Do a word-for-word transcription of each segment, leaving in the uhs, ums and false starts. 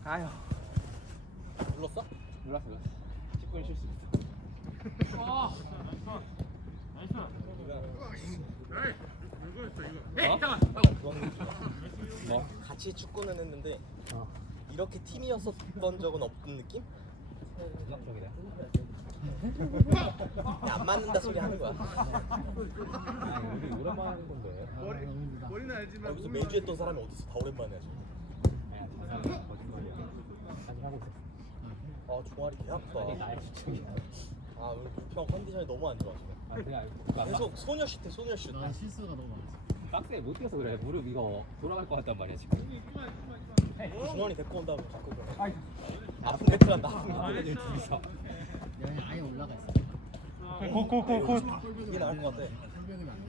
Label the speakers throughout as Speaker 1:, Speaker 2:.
Speaker 1: 아유.
Speaker 2: 눌렀어?
Speaker 1: 몰랐어, 몰랐어. 십 분 쉴 수 있어.
Speaker 2: 뭐? 같이 축구는 했는데
Speaker 1: 어.
Speaker 2: 이렇게 팀이었었던 적은 없던 느낌?
Speaker 1: 전략적이네.
Speaker 2: 그냥 안 맞는다 소리 하는 거야.
Speaker 1: 아니, 우리 오랜만에 하는 건데.
Speaker 3: 머리 머리는 알지만
Speaker 2: 여기서 매주 했던 사람이 어딨어? 다 오랜만에 하지.
Speaker 1: 아니야, 자세히 거짓말이야. 아니, 하고 있어.
Speaker 2: 아 종아리 개 아프다.
Speaker 1: 아니, 나의 주축이야.
Speaker 2: 아 오늘 형 컨디션이 너무 안 좋아 지금.
Speaker 1: 아, 그냥
Speaker 2: 계속 소녀슛 해 소녀슛.
Speaker 4: 난 실수가 너무 많아.
Speaker 1: 박스에 못 뛰어서 그래. 무릎 이거 돌아갈 것 같단 말이야, 지금.
Speaker 2: 중원이 데리고 온다고 자꾸 그래. 아픈 배틀 한다.
Speaker 1: 아니, 둘이서.
Speaker 4: 여기 아예 올라가 있어.
Speaker 2: 고고고고. 이게 나을 것 같아.
Speaker 4: 설명이 안 돼.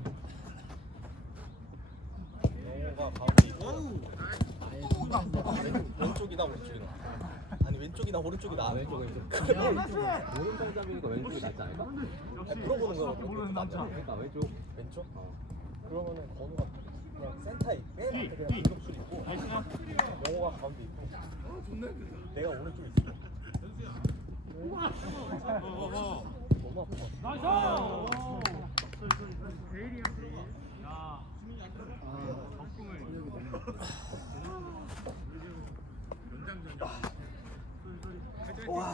Speaker 2: 영호가 가운데 있고
Speaker 4: 아예
Speaker 2: 왼쪽이나 오른쪽이나. 아니 왼쪽이나 오른쪽이나.
Speaker 1: 아, 왼쪽, 왼쪽. 오른쪽 잡으니까 왼쪽이 낫지 않을까?
Speaker 2: 아니, 물어보는 거 모르는 남자.
Speaker 1: 그러니까 왼쪽.
Speaker 2: 왼쪽?
Speaker 1: 어.
Speaker 2: 그러면은 건우가 그냥 센터에 맨 앞에 그냥 공격수 있고 영호가 가운데 있고 내가 오른쪽에 있어. 너무 아파. 와.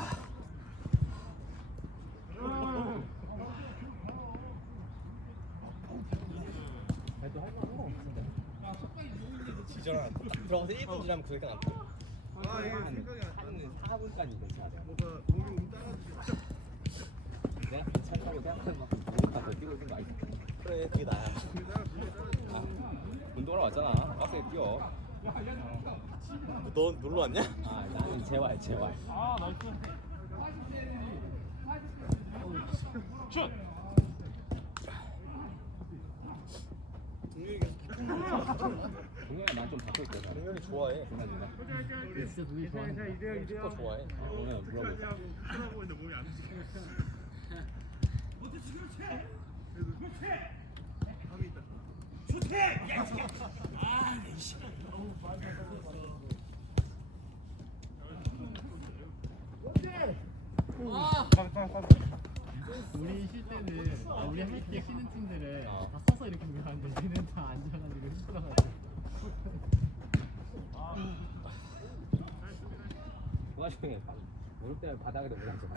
Speaker 1: 그래도 할 만한 거 없는데.
Speaker 2: 지저랑 들어가서 일 분 지나면 그게 안 돼.
Speaker 3: 아 이게 생각이 안
Speaker 1: 한 사 분까지 괜찮아.
Speaker 3: 뭐가 몸이 움 따라주지.
Speaker 1: 내가 괜찮다고 생각하는 만큼 무릎 더 뛰고 있는 거 알지?
Speaker 2: 그래 그게 나야.
Speaker 1: 아, 운동하러 왔잖아. 박스에 뛰어.
Speaker 2: 너 놀러 왔냐?
Speaker 1: 아, 나는 재활, 재활. 동현이 난좀 바꿔 있거든.
Speaker 2: 동현이 좋아해.
Speaker 1: 동현 누나.
Speaker 4: 진짜 돈이 좋아하는 거야.
Speaker 2: 축구 좋아해.
Speaker 1: 아, 오늘 물어보자.
Speaker 3: 하고 있는데 몸이 안 움직여. 감이 있다.
Speaker 4: 우리 쉴 때는 아, 우리 할 때 쉬는 팀들은
Speaker 1: 어.
Speaker 4: 다 서서 이렇게 공격하는데 우리는 다 앉아가지고 힘들어가지고.
Speaker 1: 그 와중에 무릎 때문에 바닥에도 못 앉아.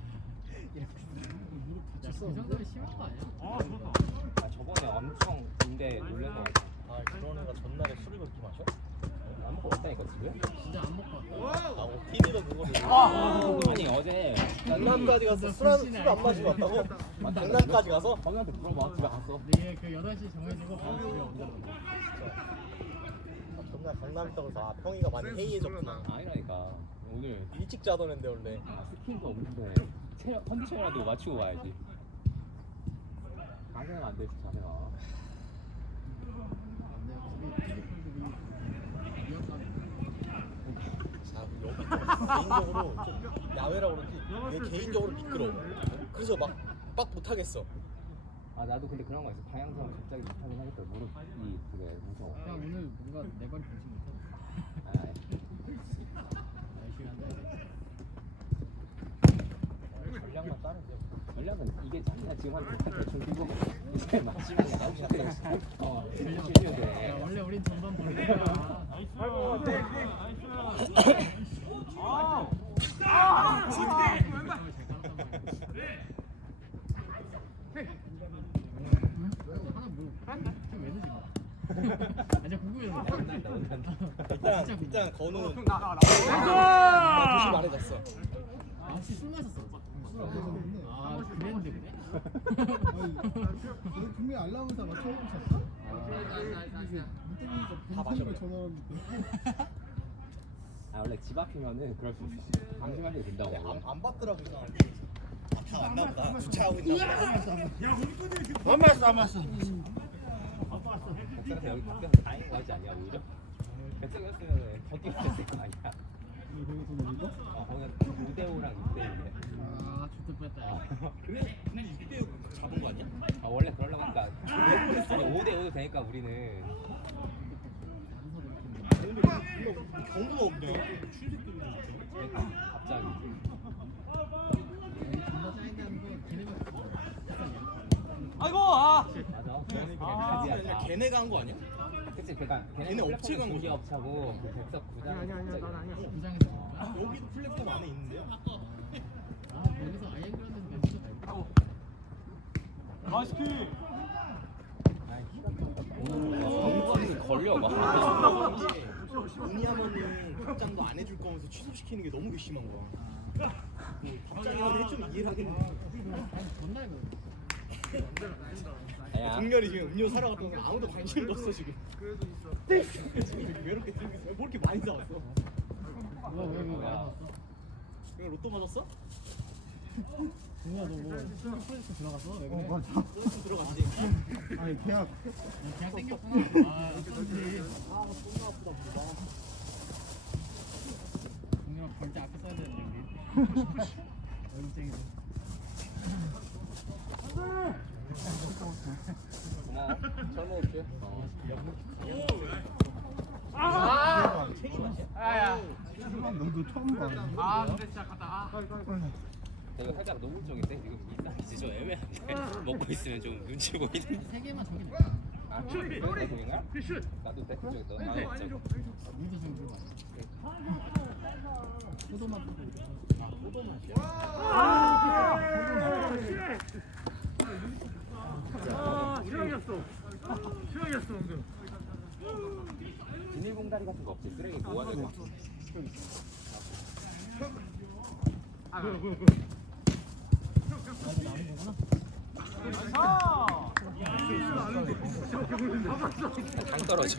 Speaker 4: 야, 그 정도면 심한 거 아니야?
Speaker 1: 아, 저번에 엄청 군대 놀란 거 같아.
Speaker 2: 아 그런 애가 전날에 술을 그렇게 마셔?
Speaker 1: 안 먹고 왔다니까, 집에?
Speaker 4: 진짜 안 먹고 왔다.
Speaker 2: 아 뭐 티비로 그거를.
Speaker 1: 아니, 어제
Speaker 2: 강남까지 가서 술안 마시고 왔다고? 강남까지 가서?
Speaker 1: 범이한테 물어봐. 집에 갔어.
Speaker 4: 근데 그 여덟 시 정해지고 바로 집에 온다고.
Speaker 2: 아, 전날 강남 있다고 해서 아 평이가 많이 해이해졌구나.
Speaker 1: 아니라니까. 오늘
Speaker 2: 일찍 자던 앤데 원래.
Speaker 1: 아, 스킨도 없는데 체력, 컨디션이라도 맞추고 가야지. 자세는 안 되지, 자세가.
Speaker 4: 내가 집에 위험하게.
Speaker 2: 자 여기 개인적으로 좀 야외라 그런지 내 개인적으로 미끄러워. 그래서 막 막 못하겠어.
Speaker 1: 아, 나도 근데 그런 거 있어. 방향성 갑자기 못하긴 하겠다. 무릎이 그게 무서워.
Speaker 4: 야 오늘 뭔가 내 발이 보지 못해.
Speaker 1: 아,
Speaker 4: 열심히 한다 이제.
Speaker 2: 전략만 따는데.
Speaker 1: 전략은 이게 장난 지금 한 대충 들고 이제 마시면 나오실 때. 어,
Speaker 4: 전략.
Speaker 1: 실려
Speaker 4: 야
Speaker 1: 돼.
Speaker 4: 원래 우린 전반 버리는 거야. 하나 뭐 지금 왜 넣지 마. 아 진짜 궁금해서.
Speaker 1: 온단다, 온단다.
Speaker 2: 일단
Speaker 4: 진짜
Speaker 2: 일단 건우는
Speaker 3: 나
Speaker 2: 도시 말해줬어.
Speaker 4: 아 혹시 술 마셨어? 아 그랬는데 그래?
Speaker 5: 너 분명히 알람에서 막 처음 잤어?
Speaker 2: 다 마셔버려.
Speaker 5: 전화 왔는데.
Speaker 1: 아, 원래 집 앞이면은 그럴 수 있어. 방심할 때 된다고.
Speaker 2: 근데 안, 안 받더라고 이상하게. 아다 왔나 보다. 주차하고 있나 보다.
Speaker 3: 안 맞았어 안 맞았어.
Speaker 1: 백석에서 여기 바뀌어서 다행인 거 하지 않냐, 오히려? 백석이었으면 더 뛰어졌을 거 아니야.
Speaker 5: 이거 되게 좀 놀리고?
Speaker 1: 어, 오늘 오 대 오랑 육 대 일이래.
Speaker 4: 아 좋다 뺐다.
Speaker 2: 그래? 그냥 육 대 육 잡은 거 아니야?
Speaker 1: 아, 원래 그러려고 하니까. 아니, 오 대 오도 되니까 우리는.
Speaker 4: 다른 소리
Speaker 2: 경구가 없냐?
Speaker 1: 그러니까 갑자기.
Speaker 4: 존나 짜인데 하는 거 걔네밖에 없어.
Speaker 1: 아이고 아. 맞아.
Speaker 2: 아,
Speaker 1: 걔네들이야.
Speaker 2: 아니라 걔네가 한 거 아니야?
Speaker 1: 그치 그러니까
Speaker 2: 걔네 업체가 한
Speaker 1: 공기
Speaker 2: 거지.
Speaker 1: 업체고 그 백석 구장. 아니 아니 아니 난 아니야.
Speaker 4: 부장에서 그런가?
Speaker 2: 여기도 플랫폼 안에 있는데요?
Speaker 4: 아 여기서 아이엠그라운드에서 멤버십 말고.
Speaker 1: 공기 걸려봐.
Speaker 2: 이게 문의하면은 답장도 안 해줄 거면서 취소시키는 게 너무 괘씸한 거야. 뭐 답장이라도 해주면 이해를 하겠는데.
Speaker 4: 아니 존나 이거.
Speaker 1: 야.
Speaker 2: 동렬이 지금 음료 사러 갔다 와서 아무도 관심도 없어 지금. 그래도 있어. 지금 왜 이렇게 들고 있어? 뭐 이렇게 많이 사왔어?
Speaker 4: 뭐야 왜 왜 왜 나왔어?
Speaker 2: 이거 로또 맞았어?
Speaker 4: 동우야 너뭐 프로젝트 들어갔어? 왜 그래?
Speaker 2: 로또 들어갔지.
Speaker 5: 아니 계약
Speaker 4: 그냥 땡겼구나. 아 어쩐지.
Speaker 2: 아 존나 아프다 보다.
Speaker 4: 동우랑 벌떼 앞에 써야 되는데 우리. 얼굴쟁이도.
Speaker 1: 고마워. 잘 먹을게.
Speaker 2: 아, 체리 맛이야?
Speaker 4: 아야.
Speaker 5: 너도 처음 봐.
Speaker 4: 아 근데 진짜 갔다. 아.
Speaker 1: 이거 살짝 노물 쪽인데 이거 이상이지 좀 애매한데 먹고 있으면 좀 눈치 보이는데.
Speaker 4: 세 개만 저기 내.
Speaker 1: 아 그래? 그래 보인가? 나도 돼 저기 너. 아 저기.
Speaker 4: 물도 좀 물 마셔. 포도 맛도 고 아 포도 맛이야.
Speaker 1: 비닐봉다리 같은 거 없지? 쓰레기 모아낼 거. 당 떨어져.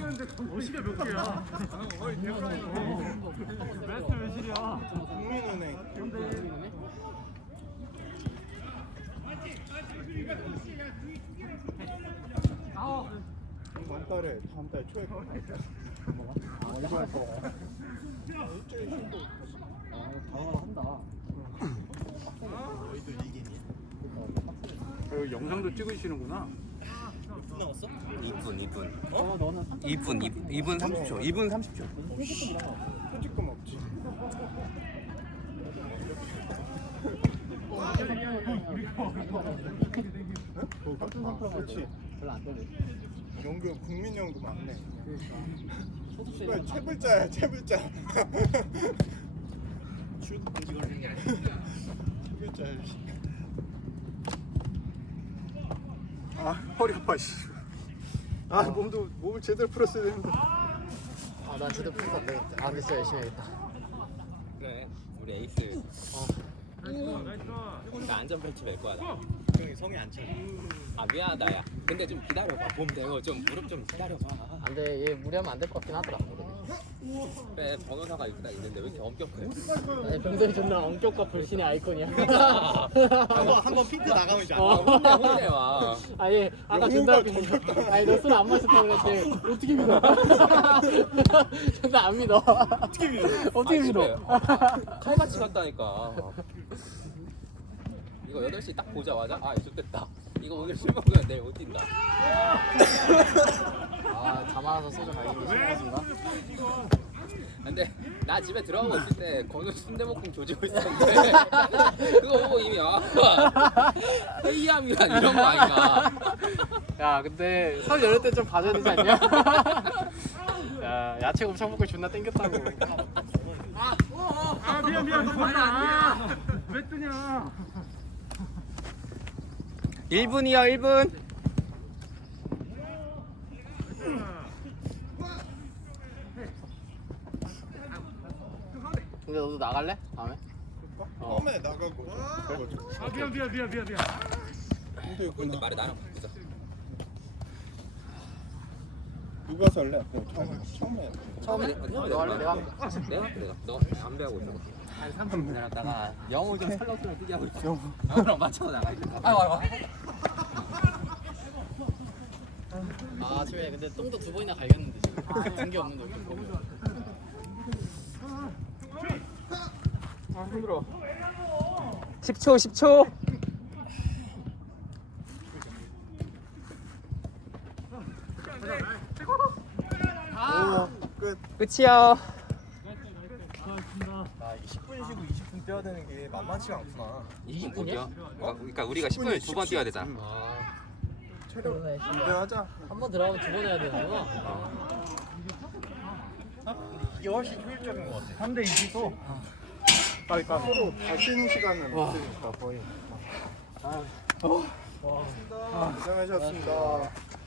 Speaker 2: 국민은행.
Speaker 5: 다음 달에 다음 달 초에 가. 뭐가? 아 이거 할 거.
Speaker 2: 일주일 쉬고.
Speaker 5: 아 다 한다.
Speaker 2: 너희도 이기니?
Speaker 5: 그리고 영상도 찍으시는구나.
Speaker 2: 몇 분 남았어?
Speaker 1: 이 분 이 분.
Speaker 5: 어 너는
Speaker 1: 이 분 이 분 삼십 초. 이 분 삼십 초.
Speaker 5: 편집금 없지. 그렇지.
Speaker 4: 별로 안 떨려.
Speaker 5: 연금 국민연금 많네. 그러니까. 채불자야 채불자.
Speaker 2: 출국 금지 걸린 게
Speaker 5: 채불자야. 아 허리 아파 씨. 아 몸도 몸을 제대로 풀었어야 되는데.
Speaker 4: 아나 제대로 풀면 안 되겠다. 아 근데 진짜 열심히 해야겠다.
Speaker 1: 그래. 우리 에이스. 나 안전벨트 멜 거야. 나.
Speaker 2: 형이 성에 안 차.
Speaker 1: 아 미안하다 야. 근데 좀 기다려봐. 봄 되고 좀 무릎 좀 기다려봐.
Speaker 4: 안돼 얘 무리하면 안 될 것 같긴 하더라.
Speaker 1: 그래 변호사가 일단 있는데 왜 이렇게 엄격해?
Speaker 4: 아니 병선이 존나 엄격과 불신의 아이콘이야.
Speaker 2: 한번 한번 핀트 나가면 이제 안
Speaker 4: 어.
Speaker 1: 혼내 혼내 와.
Speaker 4: 아니 아까 존나 아니 너 술 안 마셨다고 그랬지 어떻게 믿어? 존나 안 믿어.
Speaker 2: 어떻게 믿어?
Speaker 4: 어떻게 믿어?
Speaker 1: 칼같이 갔다니까. 이거 여덟 시 딱 보자마자 아 좋겠다. 이거 오늘 술 먹으면 내일 못 뛴다.
Speaker 4: 아 자만해서 소주 갈기기 싫어하신가?
Speaker 1: 근데 나 집에 들어가고 있을 때 건우 순대볶음 조지고 있었는데 그거 보고 이미 아 회의함이란 이런 거 아닌가.
Speaker 4: 야 근데 설 열릴 때 좀 봐줘야 되지 않냐? 야 야채 곱창 먹고 존나 땡겼다고.
Speaker 3: 아 미안 미안 너무 많아. 왜 뜨냐?
Speaker 1: 일 분이요 일 분.
Speaker 4: 근데 너도 나갈래? 다음에?
Speaker 5: 처음에 나가고.
Speaker 3: 아 미안 미안 미안 미안 미안.
Speaker 1: 근데 말을 나랑 바꾸자.
Speaker 5: 누가 설래? 그럼 처음에 처음에.
Speaker 1: 처음에
Speaker 4: 너 할래? 내가 할게.
Speaker 1: 내가 할게 내가. 너 담배하고 있어. 한 삼 분 기다렸다가 영어 좀 설렁설렁 뛰게 하고 있어. 영어랑 맞춰서 나가. 아이고 아이고.
Speaker 4: 아 아침에 근데 똥도 두 번이나 갈겼는데 지금 든게 없는데 어떻게 보면.
Speaker 5: 아 힘들어.
Speaker 1: 십 초 십 초.
Speaker 5: 오 끝.
Speaker 1: 끝이야.
Speaker 2: 아 이게 십 분 쉬고 이십 분 뛰어야 되는 게 만만치가 않구나.
Speaker 1: 이십 분이요? 그러니까 우리가 십 분에 두 번 뛰어야 되잖아.
Speaker 4: 아,
Speaker 5: 체력
Speaker 4: 그러네.
Speaker 5: 준비하자.
Speaker 4: 한 번 들어가면 두 번 해야 되는구나.
Speaker 2: 이게 훨씬 효율적인 것 같아.
Speaker 3: 삼 대 이십오.
Speaker 5: 그러니까 서로 다 쉬는 시간은 없으니까 거의. 아, 고생하셨습니다.